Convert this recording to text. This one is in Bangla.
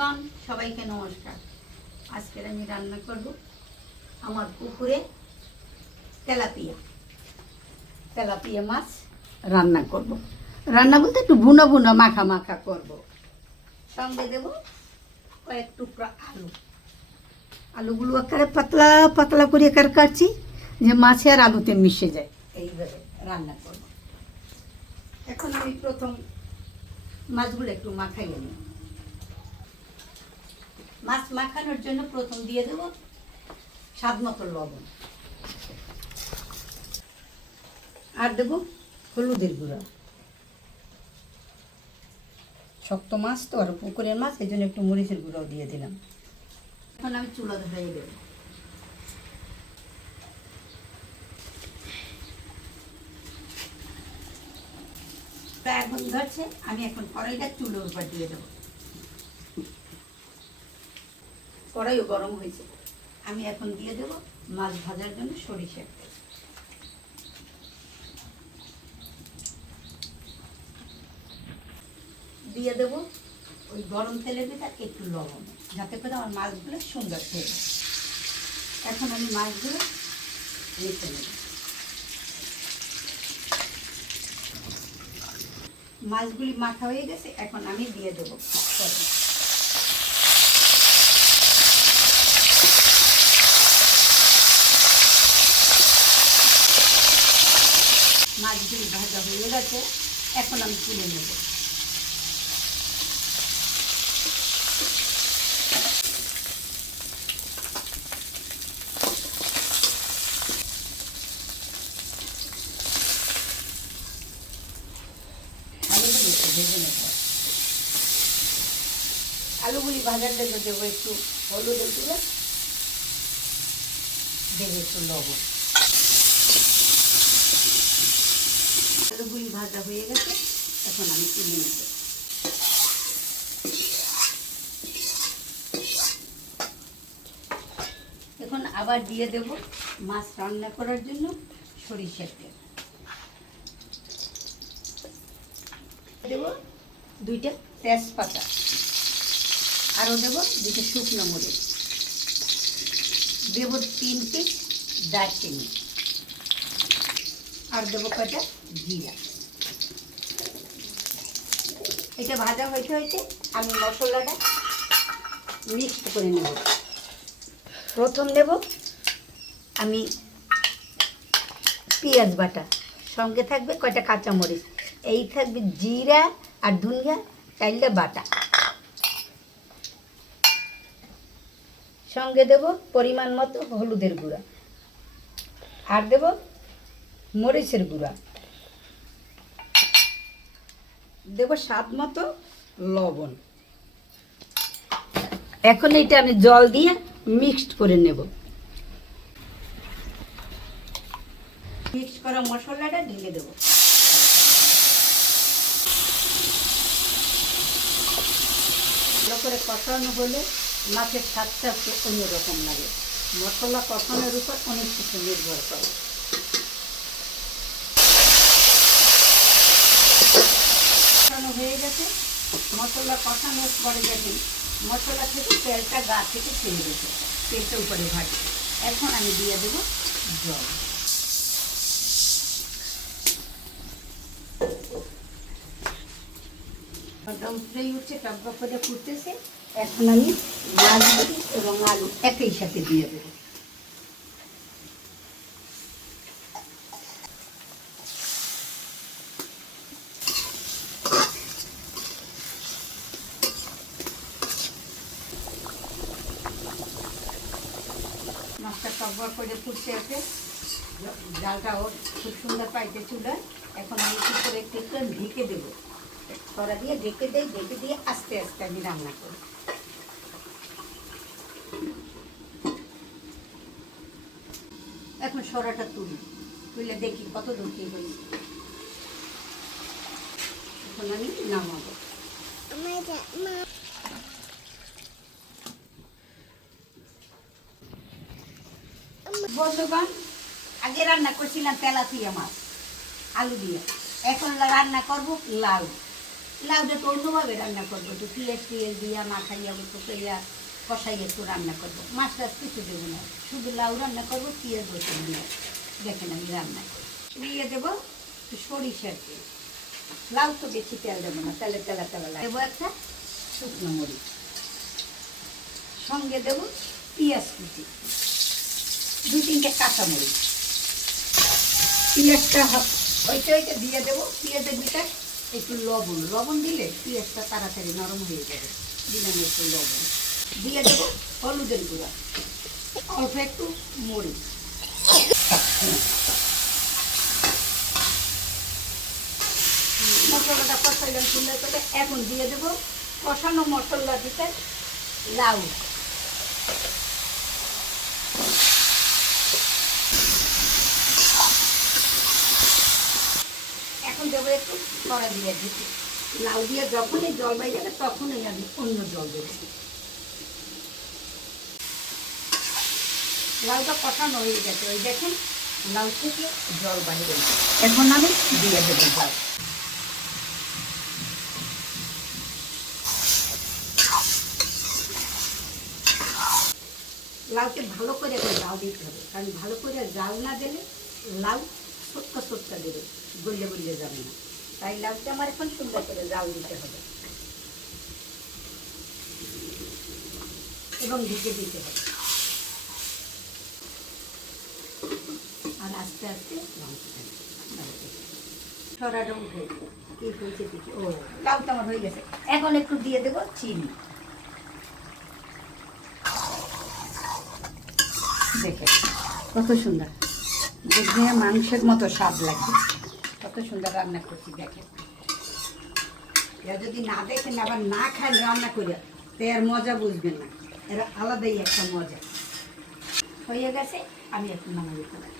বন্ধুগণ সবাইকে নমস্কার। আজকে আমি রান্না করব আমার পুকুরে তেলাপিয়া মাছ রান্না করব। রান্না বলতে একটু বুনো বুনো মাখা মাখা করব। সঙ্গে দেব কয়েক টুকরা আলুগুলো একেবারে পাতলা পাতলা করে একেবারে কাটছি যে মাছে আর আলুতে মিশে যায়, এইভাবে রান্না করব। এখন আমি প্রথম মাছগুলো একটু মাখাইয়ে নিই। মাছ মাখানোর জন্য প্রথম দিয়ে দেব স্বাদ মতো লবণ, আর দেব হলুদের গুঁড়া। শক্ত মাছ তো আর পুকুরের মাছ, এই জন্য একটু মরিচের গুঁড়াও দিয়ে দিলাম। এখন আমি চুলা ধরাই দেব। এখন ধরছে, আমি এখন কড়াইটা চুলোর উপর দিয়ে দেবো। কড়াইও গরম হয়েছে, আমি এখন দিয়ে দেবো মাছ ভাজার জন্য সরিষার তেল। দিয়ে দেবো ওই গরম তেলের ভিতর একটু লবণ, যাতে করে আমার মাছগুলো সুন্দর খেয়ে যায়। এখন আমি মাছগুলো রেখে নেব। মাছগুলি মাখা হয়ে গেছে, এখন আমি দিয়ে দেবো মাছগুলি ভাজা হয়ে গেছে, এখন আমি তুলে নেব। আলুগুলি ভাজার জন্য দেবো একটু হলুদের গুঁড়ো, দেবো একটু লবণ। আলুগুলি ভাজা হয়ে গেছে, এখন আমি তুলে নেব। এখন আবার দিয়ে দেব মাছ রান্না করার জন্য সরিষার তেল। দেব দুইটা তেজপাতা, আরও দেব দুটো শুকনো মরিচ, দেব 3 পিস দারচিনি, আর দেবো কয়টা জিরা। এটা ভাজা হইতে হইতে আমি মশলাটা মিক্সড করে নেব। প্রথম দেব আমি পেঁয়াজ বাটা, সঙ্গে থাকবে কয়টা কাঁচামরিচ, এই থাকবে জিরা আর ধনিয়া চাইলে বাটা। সঙ্গে দেব পরিমাণ মতো হলুদের গুঁড়া, আর দেব মরিচের গুঁড়া, দেব স্বাদ মতো লবণ। এখন এটা আমি জল দিয়ে মিক্সড করে নেব। মিক্স করা মশলাটা ঢেলে দেব। ভালো করে কষানো হলে মাছের স্বাদটা একটু অন্যরকম লাগে। মশলা কষানোর উপর অনেক কিছু নির্ভর করে। কষানো হয়ে গেছে, মশলা কষানোর পরে দেখেন মশলা থেকে তেলটা গা থেকে ছেড়ে গেছে, তেলটা উপরে ভাজছে। এখন আমি দিয়ে দেব জল। উঠলেই উঠছে, টক করে ফুটতেছে। এখন আমি মাছগুলি এবং আলু একই সাথে দিয়ে দেব। মাছটা টক করে ফুটতে আছে, ডালটাও খুব সুন্দর পাইতে চুলায়। এখন আমি কি করে একটু ঢেকে দেবো, কড়া দিয়ে ঢেকে দিয়ে আস্তে আস্তে আমি রান্না করি। এখন সরাটা তুলে দেখি কত দূর কি হয়েছে। এখন আমি নামাবো। বন্ধুগণ, আগে রান্না করছিলাম তেলাপিয়া মাছ আলু দিয়ে, এখন রান্না করব লাউ। লাউটা তো অন্যভাবে রান্না করবো, একটু পিঁয়াজ টিয়াজ দিয়া মাখাইয়া কইয়া কষাই একটু রান্না করবো, মাছ টাছ কিছু দেবো না, শুধু লাউ রান্না করবো পিঁয়াজ রসুন দিয়ে। দেখেন আমি রান্না করি, দিয়ে দেবো সরিষার তেল, লাউ তো বেশি তেল দেবো না, তেলে তেলা তেলা দেবো একটা শুকনো মরিচ, সঙ্গে দেবো পেঁয়াজ কুচি, 2-3টে কাঁচামরিচ। পেঁয়াজটা হইতে দিয়ে দেবো, পেঁয়াজের ভিতরে একটু লবণ দিলে পেঁয়াজটা তাড়াতাড়ি নরম হয়ে যাবে। দিলাম একটু লবণ, দিয়ে দেবো হলুদের গুঁড়া, অল্প একটু মরিচ, মশলাটা কষাইলাম সুন্দর করে। এখন দিয়ে দেবো কষানো মশলা দিতে লাউ, এখন দেবো একটু কড়া দিয়ে দিতে, লাউ দিয়ে যখনই জল বাইরে যাবে তখনই আমি অন্য জল দেবো। লাউটা কষানো হয়ে গেছে, ওই দেখুন লাউ থেকে জল বাইরে, এখন আমি দিয়ে দেবো জল। লাউকে ভালো করে জাল দিতে হবে, কারণ ভালো করে জাল না দিলে লাউ ছোট্ট দেবে, গলে যাবে না। তাই লাউটা আমার এখন সুন্দর করে জাল দিতে হবে এবং ঢেকে দিতে হবে। আর আস্তে আস্তে ছড়াটা উঠে কি হয়েছে দেখি, ও লাউটা আমার হয়ে গেছে। এখন একটু দিয়ে দেবো চিনি, দেখে কত সুন্দর, দেখবে মাংসের মতো স্বাদ লাগবে, কত সুন্দর রান্না করছি দেখেন। এরা যদি না দেখেন আবার না খান রান্না করে তো এর মজা বুঝবেন না, এরা আলাদাই একটা মজা। হয়ে গেছে, আমি একটু নামাই দিতে পারি।